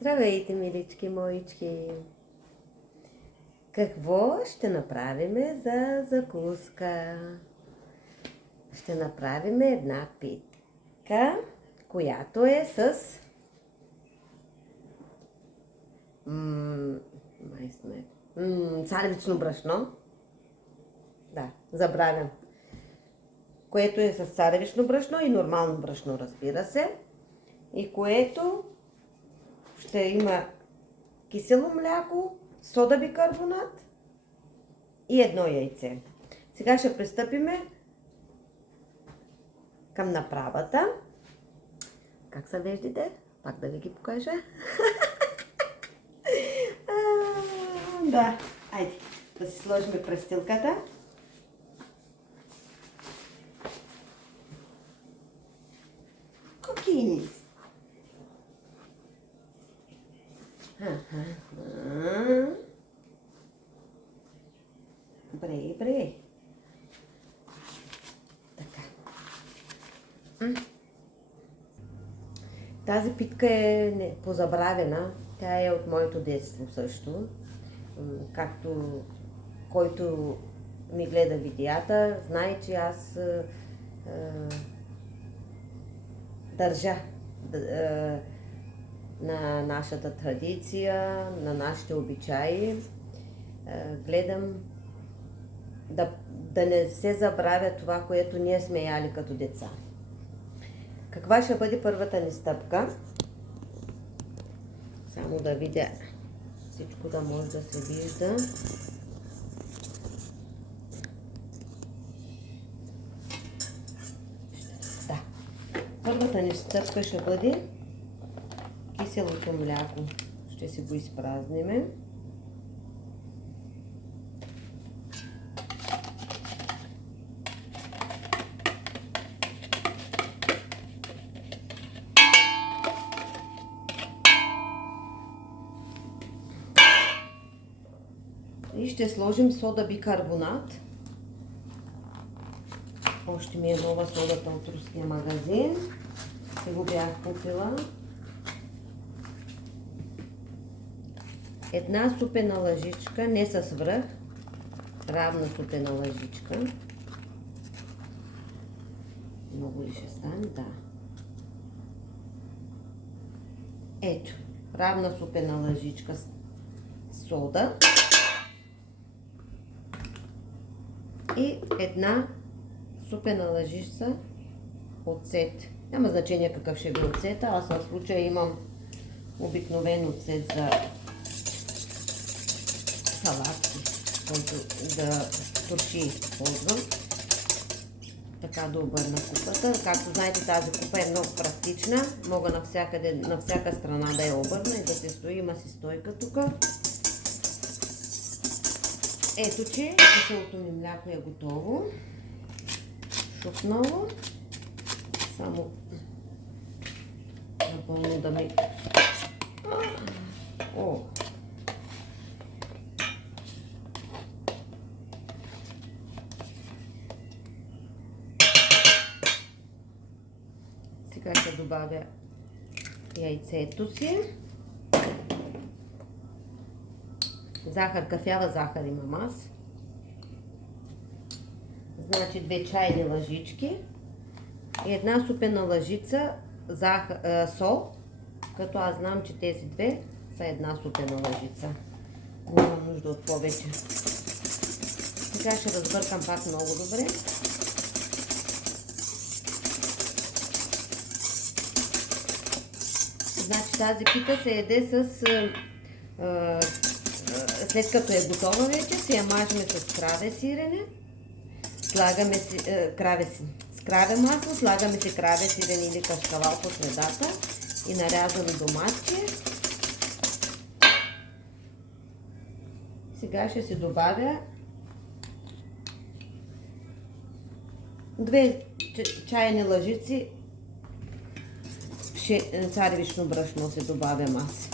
Здравейте, милички моички! Какво ще направим за закуска? Ще направим една питка, която е с царевично брашно. Да, забравям. Което е с царевично брашно и нормално брашно, разбира се. И което ще има кисело мляко, сода бикарбонат и едно яйце. Сега ще пристъпиме към направата. Как са веждите? Пак да ви ги покажа. Да, айде да си сложим престилката. Кукинис. Добре. Така. Тази питка е позабравена. Тя е от моето детство също. Както който ми гледа видеята, знае, че аз държа на нашата традиция, на нашите обичаи. Гледам да не се забравя това, което ние сме яли като деца. Каква ще бъде първата ни стъпка? Само да видя всичко да може да се вижда. Да. Първата ни стъпка ще бъде киселото мляко. Ще си го изпразниме. И ще сложим сода бикарбонат. Още ми е нова содата от руския магазин. Се го бях купила. Една супена лъжичка, не с връх, равна супена лъжичка. Много ли ще стане? Да. Ето, равна супена лъжичка сода и една супена лъжица оцет. Няма значение какъв ще би оцета, аз в случая имам обикновен оцет за салатки, който да турши използвам. Така да обърна купата. Както знаете, тази купа е много практична. Мога на всяка страна да я обърна и да се стои. Има си стойка тук. Ето, че киселото ми мляко е готово. Отново само напълно да ми... О! Сега ще добавя яйцето си. Захар, кафява захар имам аз. Значи 2 чайни лъжички и една супена лъжица сол, като аз знам, че тези две са една супена лъжица. Нямам нужда от повече. Сега ще разбъркам пак много добре. Значи тази пита се яде с... след като е готова вече, се я мажем с краве сирене. Слагаме си с краве масло, слагаме си краве сирене или кашкавал по средата и нарязано доматче. Сега ще си добавя 2 чайни лъжици царевично брашно се добавям аз.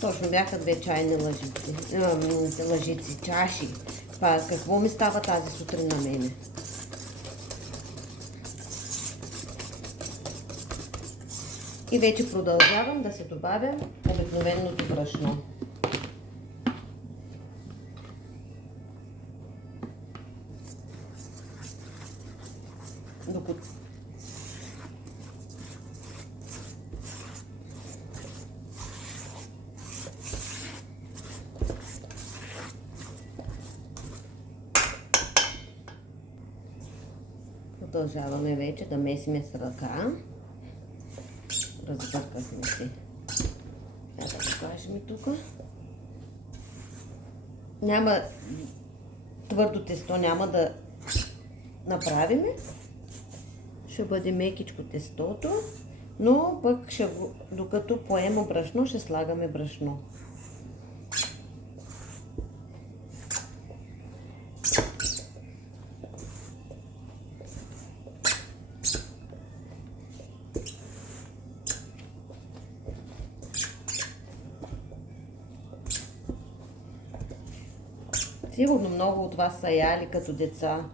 Точно бяха 2 чайни лъжици, чаши. Това какво ми става тази сутрин на мене? И вече продължавам да се добавя обикновеното брашно. Докато продължаваме вече да месиме с ръка. Разбъркахме се. Да покажем тук. Няма твърдо тесто, няма да направим. Ще бъде мекичко тестото, но пък докато поема брашно, ще слагаме брашно. Сигурно много от вас са яли като деца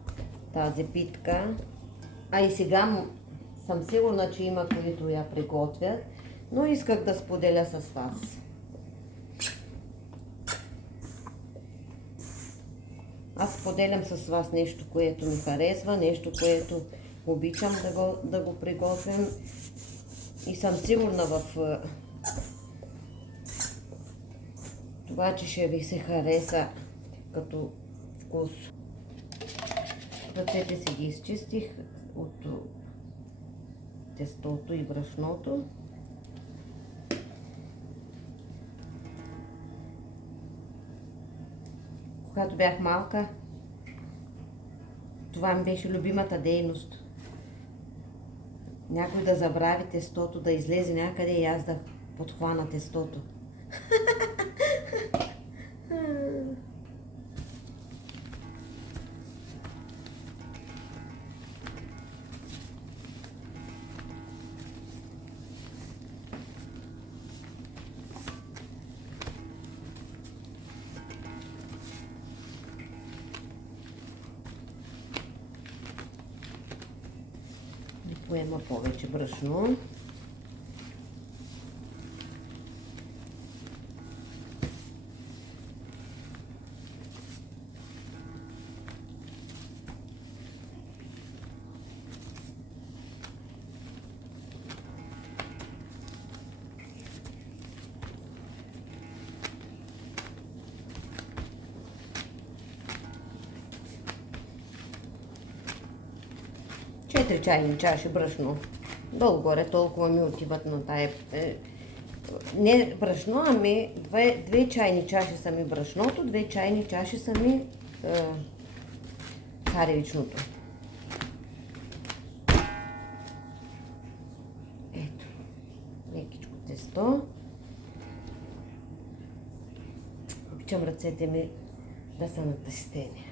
тази питка, а и сега съм сигурна, че има които я приготвят, но исках да споделя с вас. Аз споделям с вас нещо, което ми харесва, нещо, което обичам да го приготвям и съм сигурна в това, че ще ви се хареса като вкус. Ръцете си ги изчистих от тестото и брашното. Когато бях малка, това ми беше любимата дейност. Някой да забрави тестото, да излезе някъде и аз да подхвана тестото. Поема повече брашно. Четири чайни чаши брашно. Долу-горе толкова ми отиват на тая. Не брашно, ами 2 чайни чаши са ми брашното, 2 чайни чаши са ми царевичното. Ето, лекичко тесто. Обичам ръцете ми да са натестени.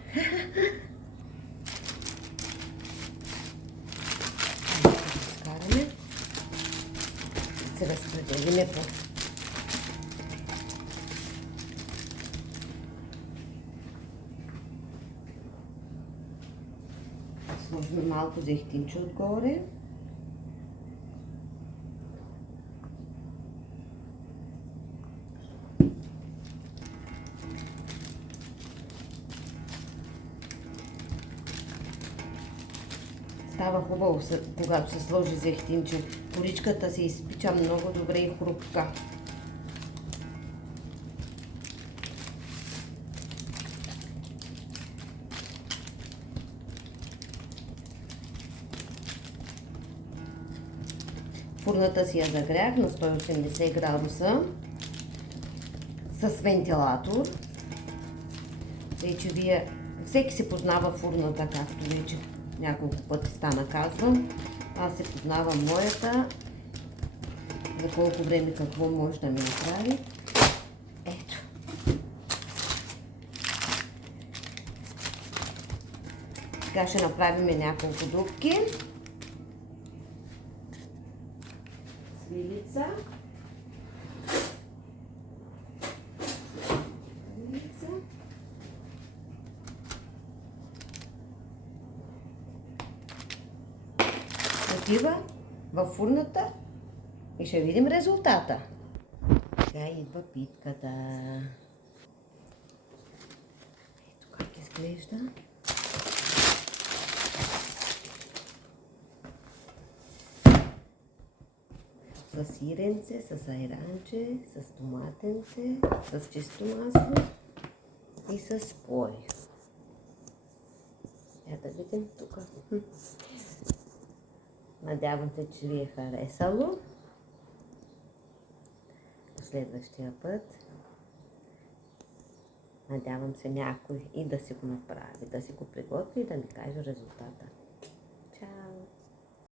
Се разпределиме по сложим малко зехтинче отгоре. Става хубаво, когато се сложи зехтинче. Коричката се изпича много добре и хрупка. Фурната си я загрях на 180 градуса с вентилатор. Вече всеки се познава фурната, както вече няколко пъти стана казвам. Аз се познавам моята, за колко време какво може да ми направи. Ето. Сега ще направим няколко дупки. Свилица. Отива във фурната И ще видим резултата. Сега идва питката. Ето как изглежда. С сиренце, с айранче, с томатенце, с чисто масло и с плой. Да видим тук. Надявам се, че ви е харесало. До следващия път. Надявам се някой и да си го направи, да си го приготви и да ми каже резултата.